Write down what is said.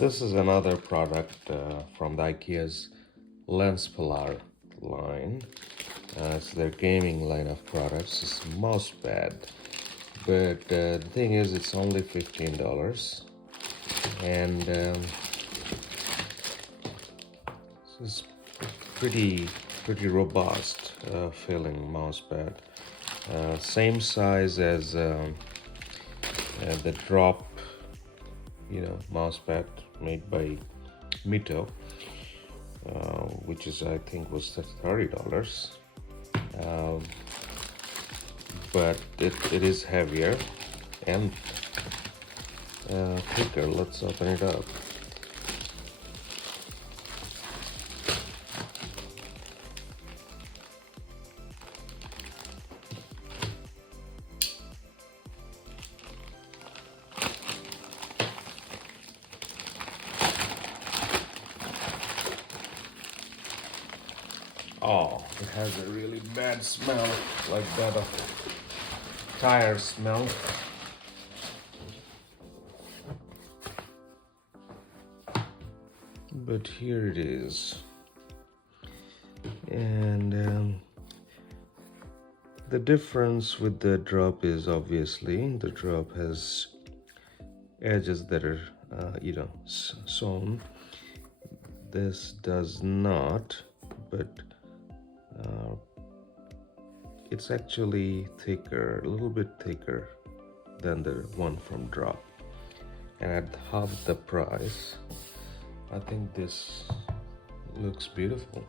This is another product from the IKEA's LÄNESPELARE line. It's their gaming line of products. It's a mousepad, but the thing is, it's only $15, and this is pretty robust feeling mousepad. Same size as the drop, mousepad made by Mito, which is, I think, was $30. But it is heavier and thicker. Let's open it up. Oh, it has a really bad smell, like that of tire smell. But here it is. And the difference with the drop is, obviously, the drop has edges that are, sewn. This does not, but it's actually thicker, a little bit thicker than the one from drop, and at half the price, I think this looks beautiful.